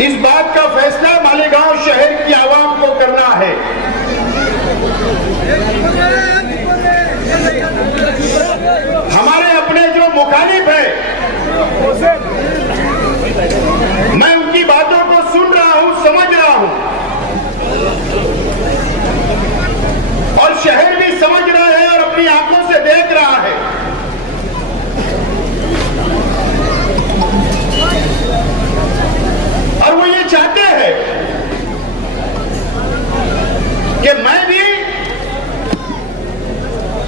इस बात का फैसला मालेगांव शहर की आवाम को करना है। हमारे अपने जो मुखालिफ है, मैं उनकी बातों को सुन रहा हूं, समझ रहा हूं, और शहर भी समझ रहा है और अपनी आंखों से देख रहा है। और वो ये चाहते हैं कि मैं भी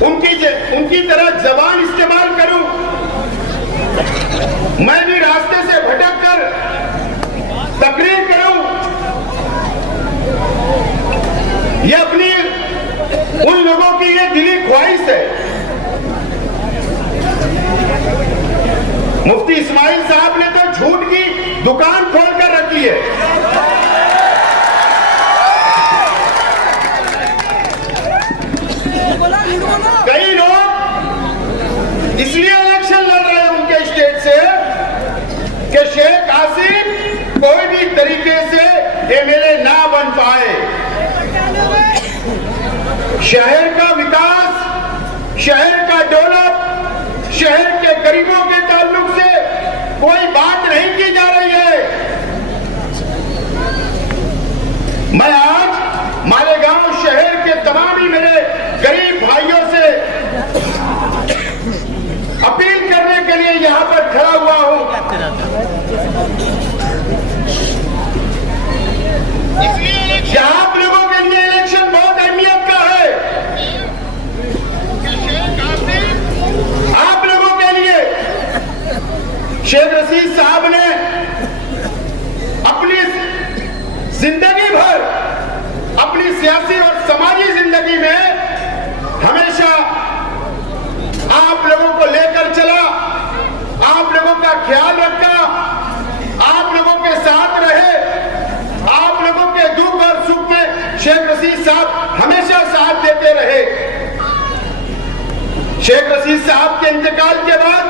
उनकी तरह जबान इस्तेमाल करूं, मैं भी रास्ते से भटक कर तकरीर करूं। ये अपनी उन लोगों की ये दिली ख्वाहिश है। मुफ्ती इस्माइल साहब ने तो झूठ की दुकान खोल कर रखी है। कई लोग इसलिए इलेक्शन लड़ रहे हैं उनके स्टेट से कि शेख आसिफ कोई भी तरीके से एमएलए ना बन पाए। शहर का विकास, शहर का डेवलप, शहर के गरीबों के ताल्लुक से कोई बात नहीं की जा रही है। मैं आज मालेगांव शहर के तमाम ही मेरे गरीब भाइयों से अपील करने के लिए यहां पर खड़ा हुआ हूं। इसलिए आप लोगों के लिए इलेक्शन बहुत अहमियत का है। आप लोगों के लिए शेख रशीद साहब ने अपनी जिंदगी भर, अपनी सियासी और समाजी जिंदगी में हमेशा आप लोगों को लेकर चला, आप लोगों का ख्याल रखा, आप लोगों के साथ रहे, आप लोगों के दुख और सुख में शेख रशीद साहब हमेशा साथ देते रहे। शेख रशीद साहब के इंतकाल के बाद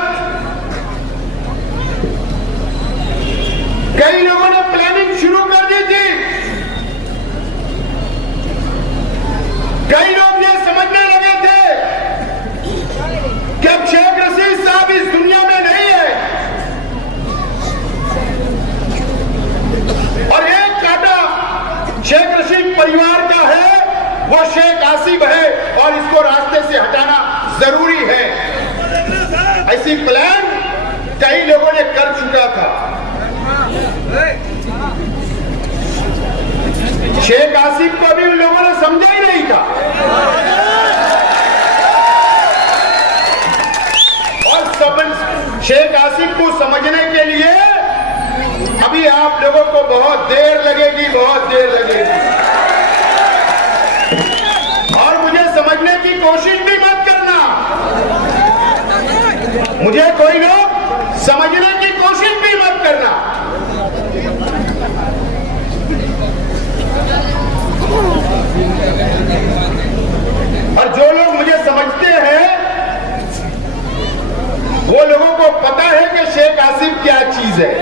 कई लोगों ने प्लानिंग शुरू कर दी थी। कई लोग ये समझने लगे थे कि अब शेख रशीद साहब इस दुनिया में नहीं है, और एक कांटा शेख रशीद परिवार का है, वो शेख आसिफ है, और इसको रास्ते से हटाना जरूरी है। ऐसी प्लान कई लोगों ने कर चुका था। शेख आसिफ को भी उन लोगों ने समझा ही नहीं था, और सब शेख आसिफ को समझने के लिए अभी आप लोगों को बहुत देर लगेगी, बहुत देर लगेगी। और मुझे समझने की कोशिश भी मत करना, मुझे कोई लोग समझने की कोशिश भी मत करना। और जो लोग मुझे समझते हैं वो लोगों को पता है कि शेख आसिफ क्या चीज है,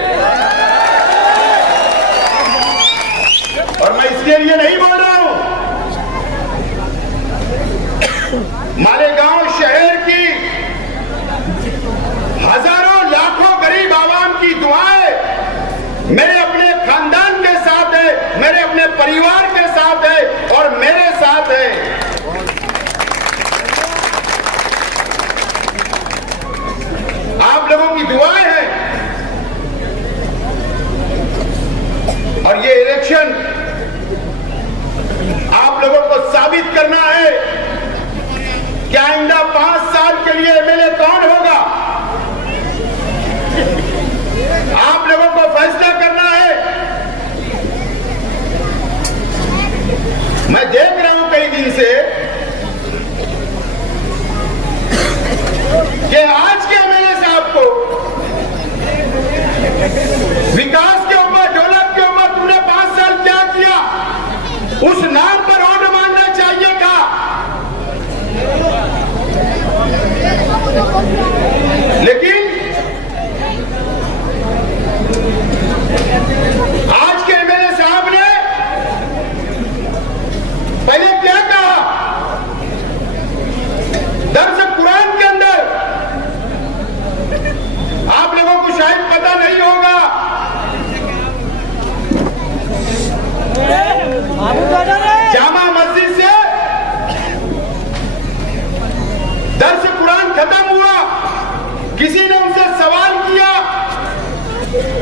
और मैं इसके लिए नहीं बोल रहा हूं। मालेगांव शहर की हजारों लाखों गरीब आवाम की दुआएं मेरे अपने खानदान के साथ है, मेरे अपने परिवार के साथ है, और मेरे साथ है। आप लोगों की दुआएं हैं, और ये इलेक्शन आप लोगों को साबित करना है कि आइंदा 5 साल के लिए एमएलए कौन होगा। आप लोगों को फैसला करना है। मैं देख रहा हूं कई दिन से कि आज के एमएलए साहब को विकास के ऊपर, डेवलप के ऊपर तुमने 5 साल क्या किया, उस नाम पर वोट मांगना चाहिए था। लेकिन आज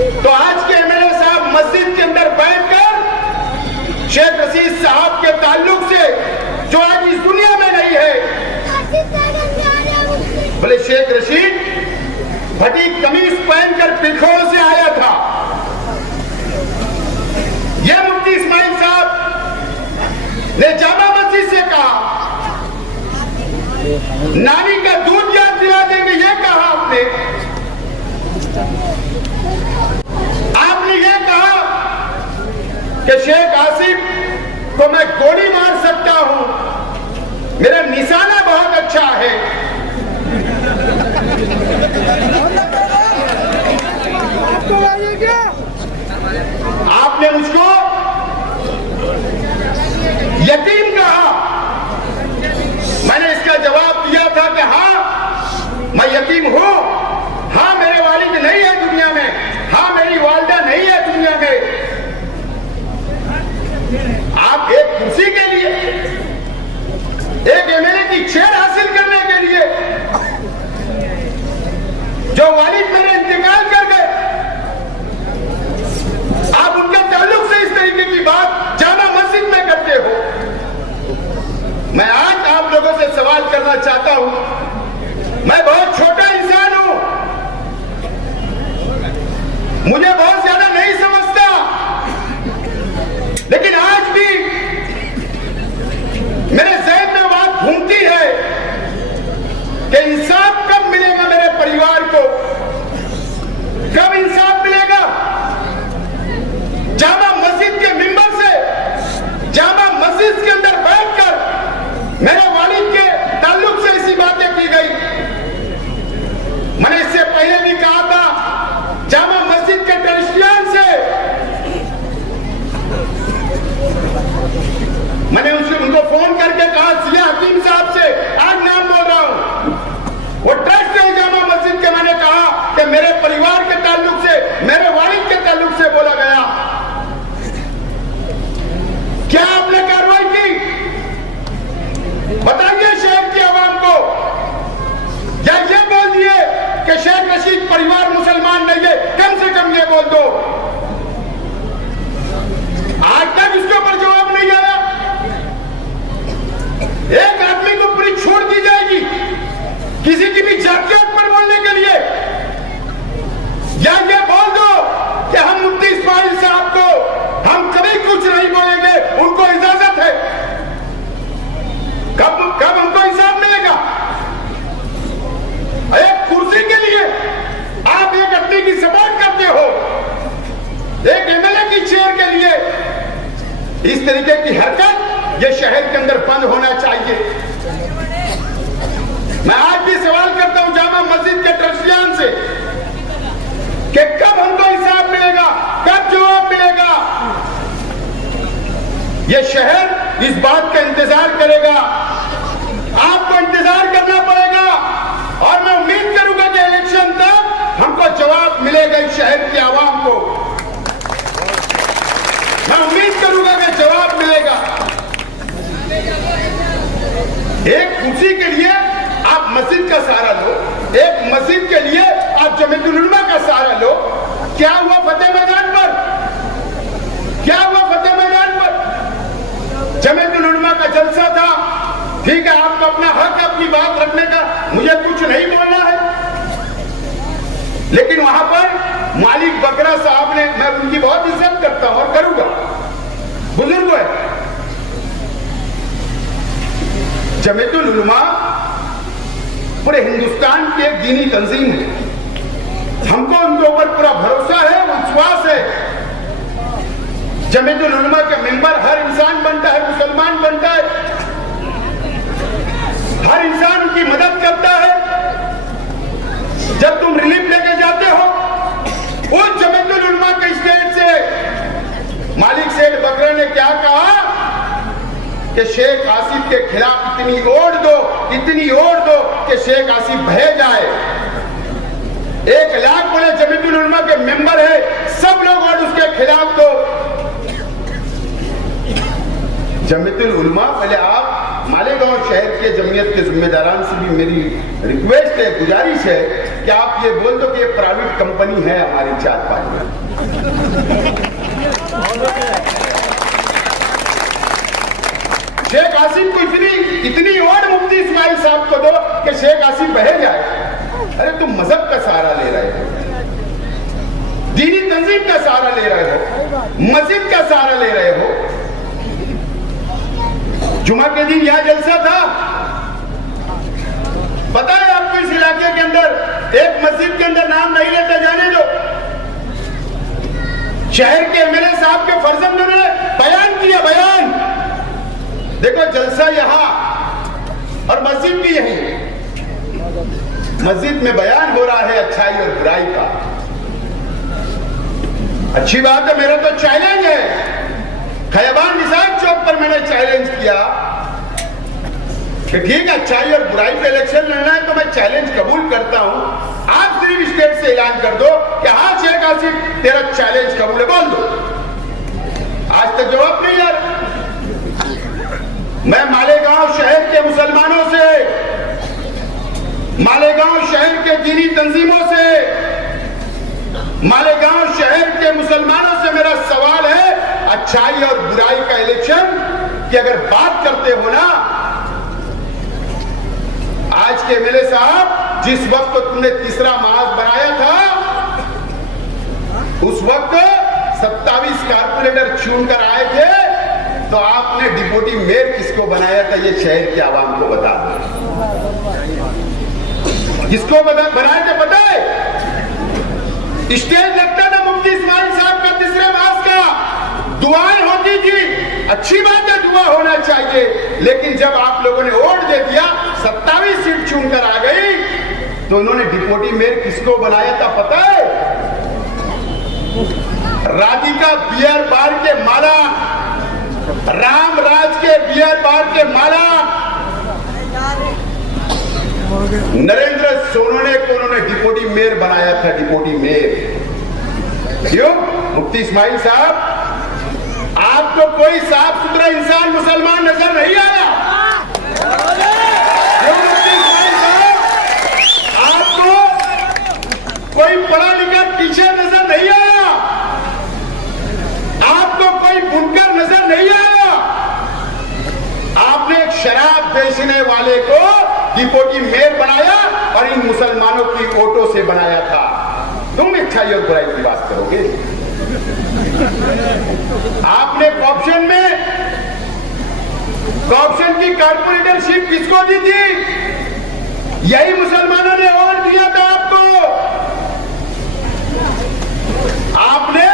तो आज के एमएलए साहब मस्जिद के अंदर बैठकर शेख रशीद साहब के ताल्लुक से, जो आज इस दुनिया में नहीं है, बोले शेख रशीद फटी कमीज पहनकर पिलखोर से आया था। यह मुफ्ती इस्माइल साहब ने जामा मस्जिद से कहा, नानी का दूध याद दिला देंगे, यह कहा आपने। आपने यह कहा कि शेख आसिफ को मैं गोली मार सकता हूं, मेरा निशाना बहुत अच्छा है। आपने मुझको यतीम कहा। मैंने इसका जवाब दिया था कि हाँ मैं यतीम हूं, हाँ मेरे वालिद नहीं है दुनिया में, हाँ मेरी वालिदा नहीं है दुनिया में। आप एक कुर्सी के लिए, एक एमएलए की चेयर हासिल करने के लिए, जो वालिद मेरे इंतकाल कर गए, आप उनके ताल्लुक से इस तरीके की बात जामा मस्जिद में करते हो। मैं आज आप लोगों से सवाल करना चाहता हूं, मैं बहुत छोटा इंसान हूं, मुझे बहुत ज्यादा नहीं समझता, लेकिन आज भी मेरे ज़हन में बात घूमती है कि इंसाफ कब मिलेगा मेरे परिवार को, कब इंसाफ मिलेगा। जामा मस्जिद के मिंबर से, जामा मस्जिद के अंदर बैठकर मेरे वालिद के ताल्लुक से ऐसी बातें की गई। मैंने इससे पहले भी कहा था, जामा मस्जिद के ट्रस्टियान से मैंने उनको फोन करके कहा, सिया हकीम साहब से, आज नाम बोल रहा हूं, वो ट्रस्ट है जामा मस्जिद के। मैंने कहा कि मेरे परिवार के ताल्लुक से, मेरे वालिद के ताल्लुक से बोला गया। क्या आपने कार्रवाई की? बताइए शहर की आवाम को, या ये बोल दिए कि शेख रशीद परिवार मुसलमान नहीं है, कम से कम ये बोल दो। आज तक इसके ऊपर जवाब नहीं आया। एक आदमी को पूरी छूट दी जाएगी किसी की भी जातियत पर बोलने के लिए, या ये बोल दो कि हम मुफ्ती इस्माइल साहब को हम कभी कुछ नहीं बोलेंगे, उनको इजाजत है। कब हमको इंसाफ मिलेगा? एक कुर्सी के लिए आप एक आदमी की सपोर्ट करते हो, एक एमएलए की चेयर के लिए इस तरीके की हरकत ये शहर के अंदर बंद होना चाहिए। मैं आज भी सवाल करता हूं जामा मस्जिद के ट्रस्टियान से कि कब हमको इंसाफ मिलेगा, कब जवाब मिलेगा। ये शहर इस बात का इंतजार करेगा, आपको इंतजार करना पड़ेगा, और मैं उम्मीद करूंगा कि इलेक्शन तक हमको जवाब मिलेगा इस शहर की आवाम को। मैं उम्मीद करूंगा कि जवाब मिलेगा। एक कुर्सी के लिए आप मस्जिद का सहारा लो, एक मस्जिद के लिए आप जमीयतुल उलमा का सहारा लो। क्या हुआ फतेह मैदान पर? क्या हुआ फतेह मैदान पर? जमीयतुल उलमा का जलसा था, ठीक है, आपको अपना हक, अपनी बात रखने का, मुझे कुछ नहीं बोलना है, लेकिन वहां पर मालिक बकरा साहब ने, मैं उनकी बहुत इज्जत करता हूं और करूंगा, बुजुर्ग है। जमीयतुल उलमा पूरे हिंदुस्तान की एक दीनी तंजीम है, हमको उनके ऊपर पूरा भरोसा है, विश्वास है। जमीयतुल उलमा के मेंबर हर इंसान बनता है, मुसलमान बनता है, हर इंसान उनकी मदद करता है। जब तुम रिलीफ लेके जाते हो, उस जमीयतुल उलमा के स्टेज से मालिक सेठ बकरा ने क्या कहा कि शेख आसिफ के खिलाफ इतनी ओढ़ दो कि शेख आसिफ बह जाए। 1 लाख बोले जमीयतुल उलमा के मेंबर है, सब लोग और उसके खिलाफ दो। जमीयतुल उलमा, पहले आप मालेगांव शहर के जमीयत के जिम्मेदारान से भी मेरी रिक्वेस्ट है, गुजारिश है कि आप ये बोल दो कि ये प्राइवेट कंपनी है हमारी चार पांच में। शेख हासिम को इतनी ओढ़ मुफ्ती इस्माइल साहब को दो कि शेख हासिम बह जाए। अरे तुम मजहब का सहारा ले रहे हो, दीनी तंजीम का सहारा ले रहे हो, मस्जिद का सहारा ले रहे हो। जुमा के दिन यहां जलसा था, पता है आपको इस इलाके के अंदर एक मस्जिद के अंदर नाम नहीं लेते, जाने दो। शहर के एमएलए साहब के फर्जंदों ने बयान किया, बयान देखो जलसा यहां और मस्जिद भी यही। मस्जिद में बयान हो रहा है अच्छाई और बुराई का। अच्छी बात है, मेरा तो चैलेंज है। खैबान निसार चौक पर मैंने चैलेंज किया कि ठीक है अच्छाई और बुराई पे इलेक्शन लड़ना है तो मैं चैलेंज कबूल करता हूं। आप सिर्फ स्टेट से ऐलान कर दो कि हाँ शेख हासिम तेरा चैलेंज कबूल है, बोल दो। आज तक जवाब नहीं यार। मैं मालेगांव शहर के मुसलमानों से, मालेगांव शहर के दीनी तंजीमों से, मालेगांव शहर के मुसलमानों से मेरा सवाल है, अच्छाई और बुराई का इलेक्शन की अगर बात करते हो ना, आज के एमएलए साहब जिस वक्त तुमने तीसरा महाज बनाया था, उस वक्त 27 कारपोरेटर चुनकर आए थे, तो आपने डिप्टी मेयर किसको बनाया था ये शहर के आवाम को बता दो। किसको बनाया था पता है? स्टेज लगता था मुफ्ती इस्माइल साहब का तीसरे मास का, दुआएं होती थी। अच्छी बात है, दुआ होना चाहिए, लेकिन जब आप लोगों ने वोट दे दिया, 27 सीट चुनकर आ गई, तो उन्होंने डिप्टी मेयर किसको बनाया था पता है? राधिका बियर बार के माला, रामराज के बियर बार के माला, नरेंद्र सोनोने को उन्होंने डिप्टी मेयर बनाया था, डिप्टी मेयर। क्यों? मुफ्ती इस्माइल साहब आपको कोई साफ सुथरा इंसान मुसलमान नजर नहीं आया? क्यों मुफ्ती इस्माइल साहब आपको कोई पढ़ा लिखा टीचर नजर नहीं आया? आपको कोई बुनकर नजर नहीं आया? आपने एक शराब बेचने वाले को डिप्टी मेयर बनाया और इन मुसलमानों की वोटों से बनाया था। तुम अच्छाई और बुराई की बात करोगे? आपने कॉर्पोरेशन में कॉर्पोरेशन की कारपोरेटरशिप किसको दी थी? यही मुसलमानों ने वोट दिया था आपको। आपने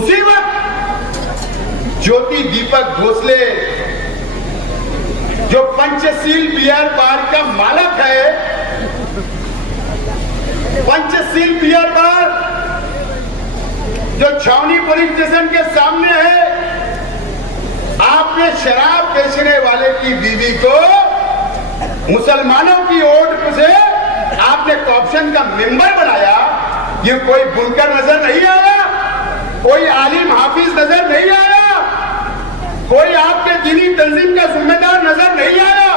उसी वक्त ज्योति दीपक भोसले जो पंचशील बियर बार का मालक है, पंचशील बियर बार जो छावनी पुलिस स्टेशन के सामने है, आपने शराब बेचने वाले की बीवी को मुसलमानों की वोट से आपने कॉर्पोरेशन का मेंबर बनाया। ये कोई बुनकर नजर नहीं आया? कोई आलिम हाफिज नजर नहीं आया? कोई आपके दीनी तंजीम का जिम्मेदार नजर नहीं आया?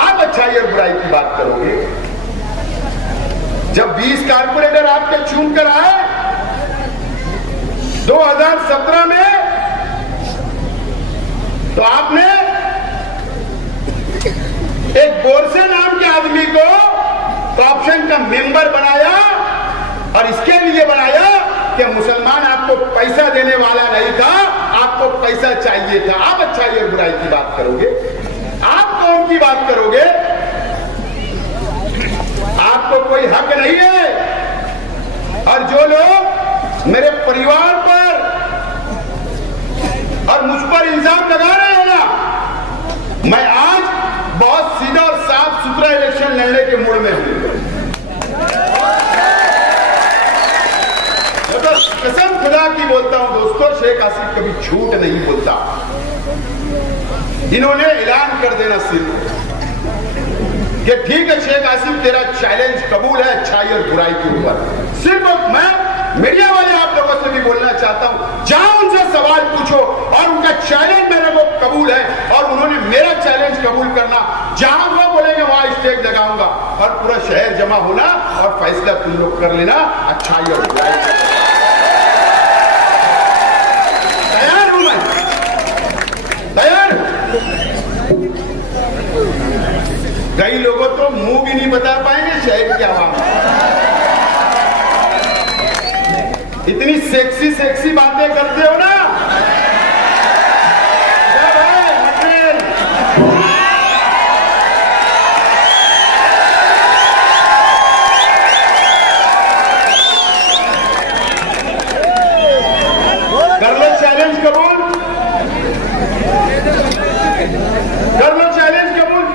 आप अच्छाई और बुराई की बात करोगे? जब 20 कारपोरेटर आपके चुन कर आए 2017 में, तो आपने एक बोरसे नाम के आदमी को कॉर्पोरेशन का मेंबर बनाया, और इसके लिए बनाया कि मुसलमान आपको पैसा देने वाला नहीं था, आपको पैसा चाहिए था। आप अच्छाई और बुराई की बात करोगे? आप कौन की बात करोगे? आपको कोई हक नहीं है। और जो लोग मेरे परिवार पर और मुझ पर इल्जाम लगा रहे हैं ना, मैं आज बहुत सीधा और साफ सुथरा इलेक्शन लड़ने के मूड में हूं। कसम खुदा की बोलता हूं दोस्तों, शेख हासिम कभी झूठ नहीं बोलता। इन्होंने ऐलान कर देना सिर्फ कि ठीक है शेख हासिम तेरा चैलेंज कबूल है अच्छाई और बुराई के ऊपर। सिर्फ मैं मीडिया वाले आप लोगों से भी बोलना चाहता हूं, जहां उनसे सवाल पूछो और उनका चैलेंज मेरे को कबूल है और उन्होंने मेरा चैलेंज कबूल करना, जहां वो बोलेंगे वहां स्टेज लगाऊंगा और पूरा शहर जमा होना और फैसला तुम लोग कर लेना अच्छाई और बुराई। तैयार हूं मैं, तैयार। बता पाएंगे शहर की आवाम। इतनी सेक्सी सेक्सी बातें करते हो ना, कर लो चैलेंज कबूल, कर लो चैलेंज कबूल।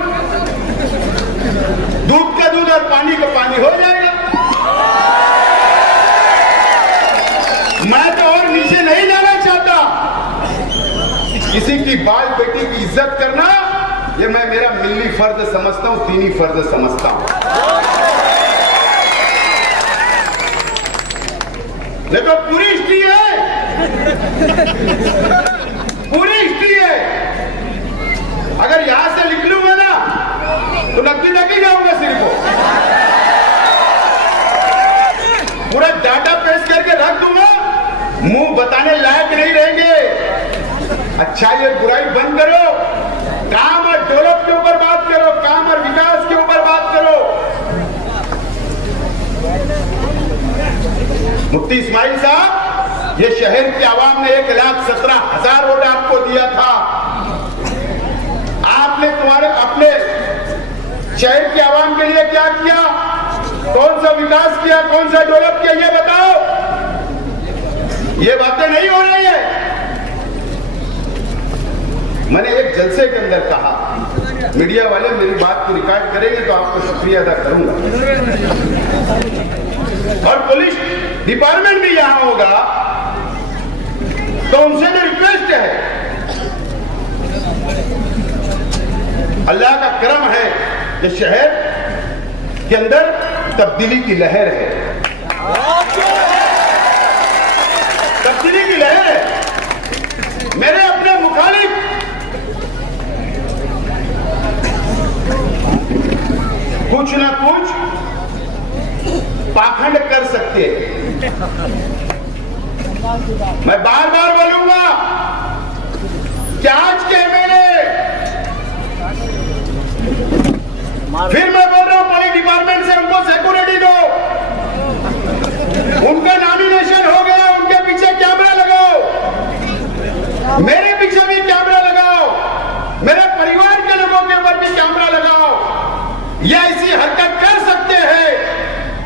दूध का दूध और पानी का पानी हो जाएगा। मैं तो और नीचे नहीं जाना चाहता। किसी की बाल बेटी की इज्जत करना ये मैं मेरा मिल्ली फर्ज समझता हूं, दीनी फर्ज समझता हूं। देखो पूरी हिस्ट्री है, पूरी हिस्ट्री है। अगर यहां से लिख लूंगा ना तो नक्की जाऊंगा सिर्फ पूरा डाटा पेश करके रख दूंगा, मुंह बताने लायक नहीं रहेंगे। अच्छाई और बुराई बंद करो, काम और डेवलप के ऊपर बात करो, काम और विकास के ऊपर बात करो। मुफ्ती इस्माइल साहब, ये शहर की आवाम ने 1,17,000 वोट आपको दिया था। आपने तुम्हारे अपने शहर की आवाम के लिए क्या किया? कौन सा विकास किया, कौन सा डेवलप किया, ये बताओ। ये बातें नहीं हो रही है। मैंने एक जलसे के अंदर कहा, मीडिया वाले मेरी बात को रिकॉर्ड करेंगे तो आपको शुक्रिया अदा करूंगा। और पुलिस डिपार्टमेंट भी यहां होगा तो उनसे भी रिक्वेस्ट है, अल्लाह का करम है कि शहर के अंदर तब्दीली की लहर है, तब्दीली की लहर है। मेरे अपने मुखालिफ कुछ ना कुछ पाखंड कर सकते हैं। मैं बार बार बोलूंगा कि आज के एमएलए, फिर मैं बोल रहा हूं पुलिस डिपार्टमेंट से उनको सिक्योरिटी दो। उनका नॉमिनेशन हो गया, उनके पीछे कैमरा लगाओ, मेरे पीछे भी कैमरा लगाओ, मेरे परिवार के लोगों के ऊपर भी कैमरा लगाओ। ये ऐसी हरकत कर सकते हैं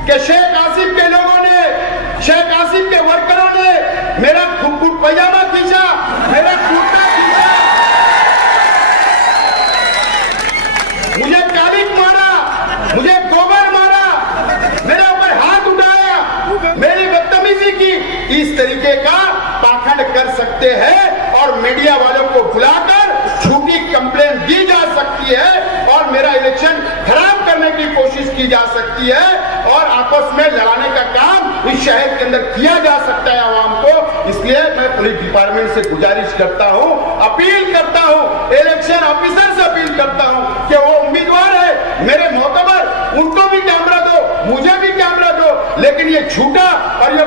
कि शेख आसिफ के लोगों ने, शेख आसिफ के वर्करों ने मेरा पैजामा खींचा, मेरा कुर्ता खींचा, मुझे कालिक मारा, मुझे गोबर मारा, मेरे ऊपर हाथ उठाया, मेरी बदतमीजी की। इस तरीके का पाखंड कर सकते हैं और मीडिया वालों को बुलाकर झूठी कंप्लेंट दी जा सकती है और मेरा इलेक्शन खराब करने की कोशिश की जा सकती है और आपस में लड़ाने का काम इस शहर के अंदर किया जा सकता है आवाम को। इसलिए मैं पुलिस डिपार्टमेंट से गुजारिश करता हूं, अपील करता हूं, इलेक्शन ऑफिसर से अपील करता हूं कि वो उम्मीदवार है मेरे मोतबर, उनको भी कैमरा दो, मुझे भी कैमरा दो। लेकिन ये झूठा और ये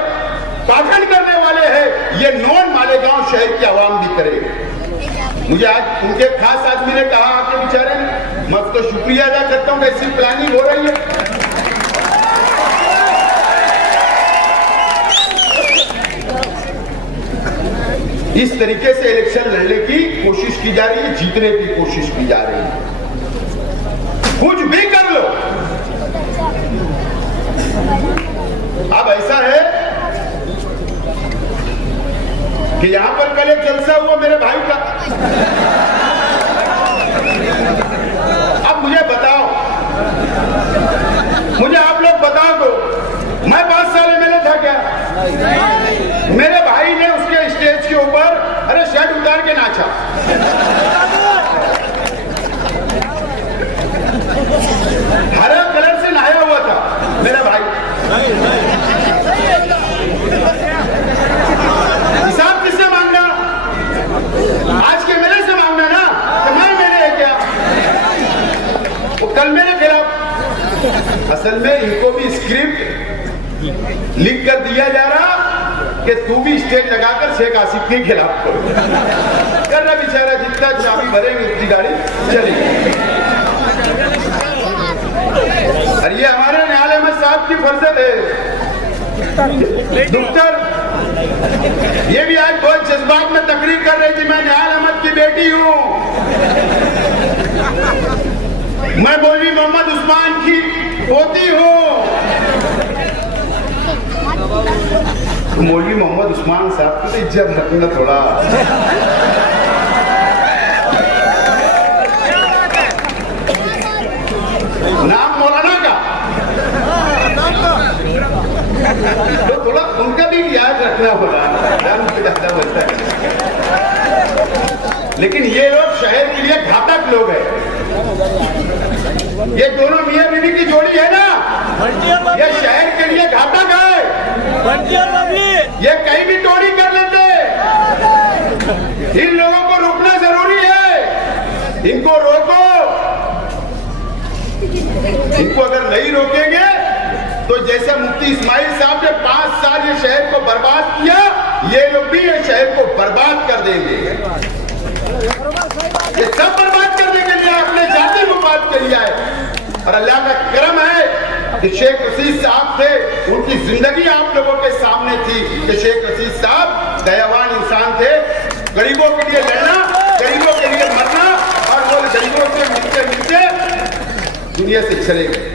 पाखंड करने वाले हैं, ये नॉन मालेगांव शहर की आवाम भी करेगी। मुझे आज उनके खास आदमी ने कहा आके बेचारे, मैं उसको शुक्रिया अदा करता हूं, ऐसी प्लानिंग हो रही है। इस तरीके से इलेक्शन लड़ने की कोशिश की जा रही है, जीतने की कोशिश की जा रही है। कुछ भी कर लो। अब ऐसा है कि यहां पर कल एक जलसा हुआ मेरे भाई का। अब मुझे बताओ, मुझे आप लोग बताओ तो, मैं 5 साल एमएलए था क्या? मेरे भाई ने उसके स्टेज के ऊपर अरे शर्ट उतार के नाचा। हरा कलर से नहाया हुआ था मेरा भाई। हिसाब किससे मांगना? आज के मेरे से मांगना ना, तो मैंने है क्या? वो कल मेरे खिलाफ। असल में इनको भी स्क्रिप्ट लिख कर दिया जा रहा कि तू भी स्टेज लगाकर शेख आसिफ के खिलाफ करो। करना बेचारा, जितना चाबी भरेंगे उतनी गाड़ी चलेगी। और ये हमारे न्यायालय में साहब की फर्जत है डॉक्टर, ये भी आज बहुत जज्बात में तकरीर कर रही थी, मैं न्यायालय अहमद की बेटी हूं, मैं मौलवी मोहम्मद उस्मान की पोती हूं। तो मौलवी मोहम्मद उस्मान साहब की तो इज्जत रखना थोड़ा। नाम मौलाना का तो थोड़ा उनका भी याद रखना होगा, नाम पे ज्यादा बनता है। लेकिन ये लोग शहर के लिए घातक लोग हैं। ये दोनों मियां बीवी की जोड़ी है ना, ये शहर के लिए घातक है। ये कहीं भी चोरी कर लेते, इन लोगों को रुकना जरूरी है। इनको रोको, इनको अगर नहीं रोकेंगे तो जैसे मुफ्ती इस्माइल साहब ने 5 साल ये शहर को बर्बाद किया, ये लोग भी ये शहर को बर्बाद कर देंगे। ये सब बर्बाद करने के लिए अपने जाति मुफाद के लिए आए। और अल्लाह का करम है कि शेख रशीद साहब थे, उनकी जिंदगी आप लोगों के सामने थी कि शेख रशीद साहब दयावान इंसान थे, गरीबों के लिए लड़ना, गरीबों के लिए मरना, और वो गरीबों से मिलते मिलते दुनिया से चले गए,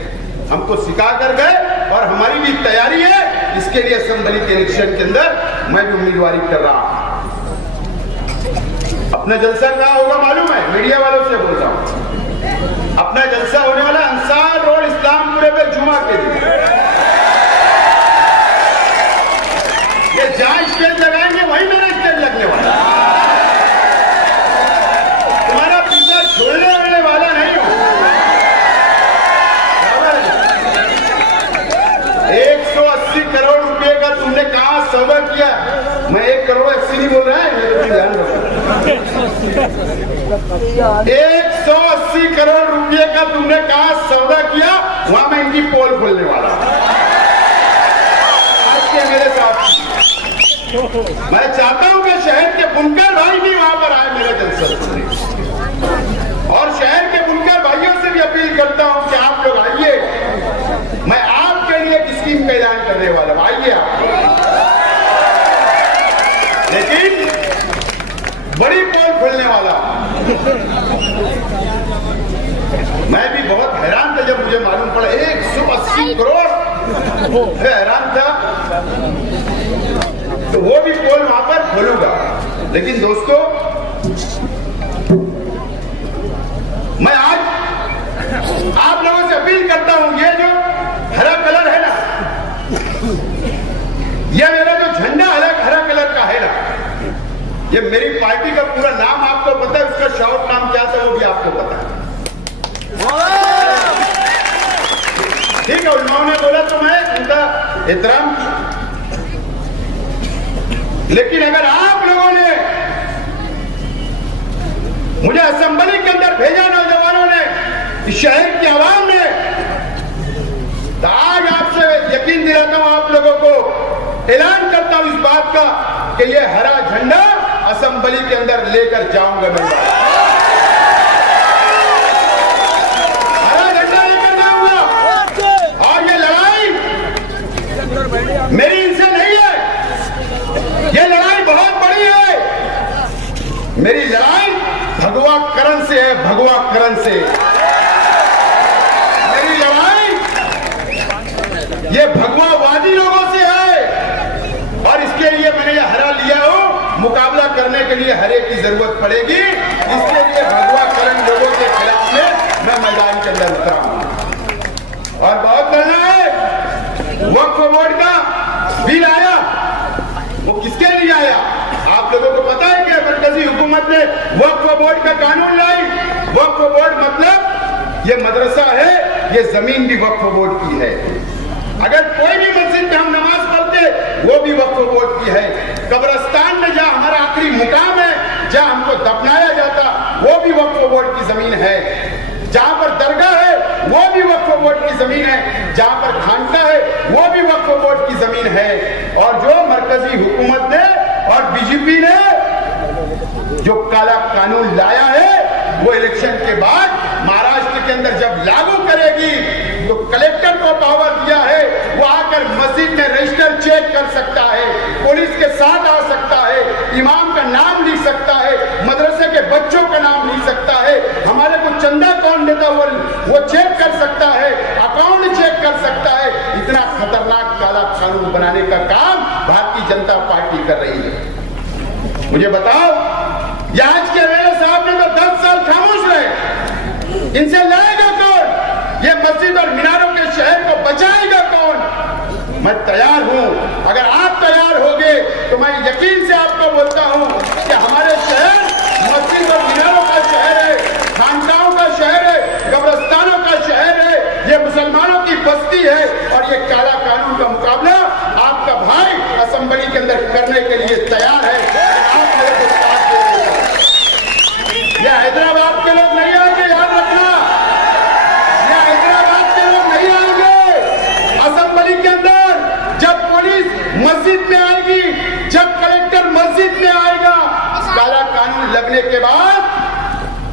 हमको सिखा कर गए। और हमारी भी तैयारी है इसके लिए, असेंबली के इलेक्शन के अंदर मैं भी उम्मीदवारी कर रहा हूं। अपना जलसा कहाँ होगा मालूम है, मीडिया वालों से बोल रहा हूं, अपना जलसा होने वाला अंसार रोड इस्लामपुरे पे जुमा के दिन। ये जहां स्टेज लगाएंगे वहीं मेरा स्टेज लगने वाला, तुम्हारा पीछा छोड़ने वाले वाला नहीं हो। 180 करोड़ रुपए का तुमने कहां सौदा किया? मैं 1 करोड़ 80 नहीं बोल रहा है, ध्यान रखो। 180 करोड़ रुपए का तुमने कहां सौदा किया? वहां मैं इनकी पोल खोलने वाला आज के मेरे साथ। मैं चाहता हूं कि शहर के बुनकर भाई भी वहां पर आए मेरे जलसे सुनने, और शहर के बुनकर भाइयों से भी अपील करता हूं कि आप लोग आइए, मैं आपके लिए एक स्कीम का ऐलान करने वाला हूं, आइए आप। लेकिन बड़ी पोल खोलने वाला। मैं भी बहुत हैरान था जब मुझे मालूम पड़ा 180 करोड़, हैरान था। तो वो भी पोल वहां पर खोलूंगा। लेकिन दोस्तों, मैं आज आप लोगों से अपील करता हूं, ये जो हरा कलर है ना, ये मेरा जो झंडा हरा कलर का है ना, ये मेरी पार्टी का पूरा नाम आपको पता है, उसका शॉर्ट नाम क्या था वो भी आपको पता है। ठीक है, उन्होंने बोला तो मैं उनका एहतराम। लेकिन अगर आप लोगों ने मुझे असेंबली के अंदर भेजा, नौजवानों ने, इस शहर की आवाम ने, तो आज आपसे यकीन दिलाता हूं, आप लोगों को ऐलान करता हूं इस बात का कि ये हरा झंडा असेंबली के अंदर लेकर जाऊंगा मैं। हरा झंडा लेकर जाऊंगा। और ये लड़ाई मेरी इनसे नहीं है, ये लड़ाई बहुत बड़ी है। मेरी लड़ाई भगवा करण से है, भगवा करण से। मेरी लड़ाई ये भगवावादी लोगों से है, और इसके लिए मैंने ये हरा लिया हो। मुकाबला करने के लिए हरे की जरूरत पड़ेगी, इसके लिए भगवा करण लोगों के खिलाफ में मैं मैदान के अंदर उतरा हूं। और बहुत लड़ना है। वक्फ बोर्ड का बिल आया, वो किसके लिए आया? आप लोगों को पता है कि मरकजी हुकूमत ने वक्फ बोर्ड का कानून लाई। वक्फ बोर्ड मतलब ये मदरसा है, ये जमीन भी वक्फ बोर्ड की है। अगर कोई भी मस्जिद में हम नमाज पढ़ते, वो भी वक्फ बोर्ड की है। कब्रिस्तान में जहां हमारा आखिरी मुकाम है, जहां हमको दफनाया जाता, वो भी वक्फ बोर्ड की जमीन है। जहां पर दरगाह है, वो भी वक्फ बोर्ड की जमीन है। जहां पर खानका है, वो भी वक्फ बोर्ड की जमीन है। और जो मरकजी हुकूमत ने और बीजेपी ने जो काला कानून लाया है, वो इलेक्शन के बाद महाराष्ट्र के अंदर जब लागू करेगी, जो कलेक्टर को पावर दिया है वो आकर मस्जिद में रजिस्टर चेक कर सकता है, पुलिस के साथ आ सकता है, इमाम का नाम लिख सकता है, मदरसे के बच्चों का नाम लिख सकता है, हमारे को चंदा कौन देता वो चेक कर सकता है, अकाउंट चेक कर सकता है। इतना खतरनाक काला कानून बनाने का काम भारतीय जनता पार्टी कर रही है। मुझे बताओ, आज के वेले साहब ने तो 10 साल खामोश रहे, इनसे लड़ेगा कौन? ये मस्जिद और मीनारों के शहर को बचाएगा कौन? मैं तैयार हूं, अगर आप तैयार होगे तो मैं यकीन से आपको बोलता हूं कि हमारे शहर मस्जिद और मीनारों का शहर है, खानकाहों का शहर है, कब्रिस्तानों का शहर है, ये मुसलमानों की बस्ती है और ये काला कानून का मुकाबला आपका भाई असेंबली के अंदर करने के लिए तैयार है। आप मेरे को साथ देंगे। ये हैदराबाद के लोग नहीं आएंगे, याद रखना, ये हैदराबाद के लोग नहीं आएंगे असेंबली के अंदर। जब पुलिस मस्जिद में आएगी, जब कलेक्टर मस्जिद में आएगा, काला कानून लगने के बाद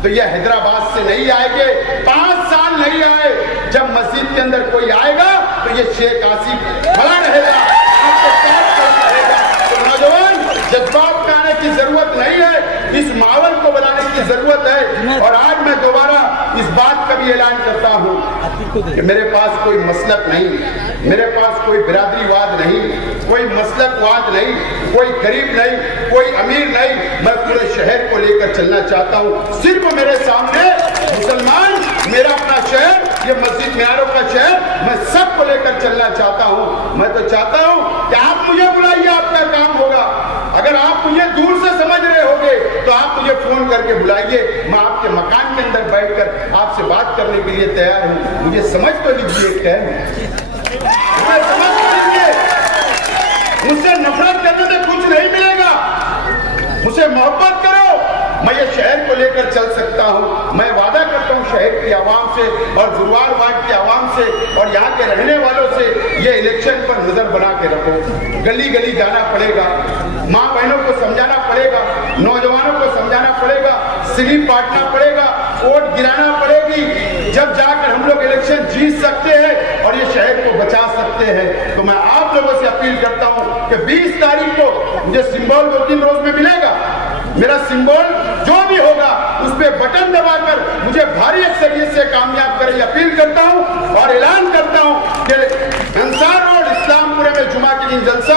तो ये हैदराबाद से नहीं आएंगे, 5 साल नहीं आए। जब मस्जिद के अंदर कोई आएगा तो ये शेख आसिफ खड़ा रहेगा, आपको साथ खड़ा रहेगा। तो नौजवान, जज्बात में आने की जरूरत नहीं है, इस माहौल को बनाने की जरूरत है। और आज मैं दोबारा इस बात का भी ऐलान करता हूं कि मेरे पास कोई मसलक नहीं, मेरे पास कोई बिरादरीवाद नहीं, कोई मसलकवाद नहीं, कोई गरीब नहीं, कोई अमीर नहीं। मैं पूरे शहर को लेकर चलना चाहता हूं। सिर्फ मेरे सामने मुसलमान, मेरा अपना शहर, ये मस्जिद मीनारों का शहर, मैं सबको लेकर चलना चाहता हूं। मैं तो चाहता हूं कि आप मुझे बुलाइए, आपका काम होगा। अगर आप मुझे दूर से समझ रहे होंगे तो आप मुझे फोन करके बुलाइए, मैं आपके मकान के अंदर बैठकर आपसे बात करने के लिए तैयार हूं। मुझे समझ तो लीजिए, मुझे समझ तो लीजिए। मुझसे नफरत करने से कुछ नहीं मिलेगा, मुझसे मोहब्बत करो। मैं ये शहर को लेकर चल सकता हूं। मैं वादा करता हूं शहर की आवाम से और गुरुवार वार्ड की आवाम से और यहाँ के रहने वालों से, ये इलेक्शन पर नजर बना के रखो। गली गली जाना पड़ेगा, माँ बहनों को समझाना पड़ेगा, नौजवानों को समझाना पड़ेगा, स्लिप बांटना पड़ेगा, वोट गिराना पड़ेगी। जब जाकर हम लोग इलेक्शन जीत सकते हैं और ये शहर को बचा सकते हैं। तो मैं आप लोगों से अपील करता हूं कि 20 तारीख को मुझे सिंबल 2-3 रोज में मिलेगा। मेरा सिंबल जो भी होगा उस पर बटन दबाकर मुझे भारी अक्सरियत से कामयाब करें, अपील करता हूं और ऐलान करता हूं कि अंसार रोड इस्लामपुरे में जुमा के दिन जलसा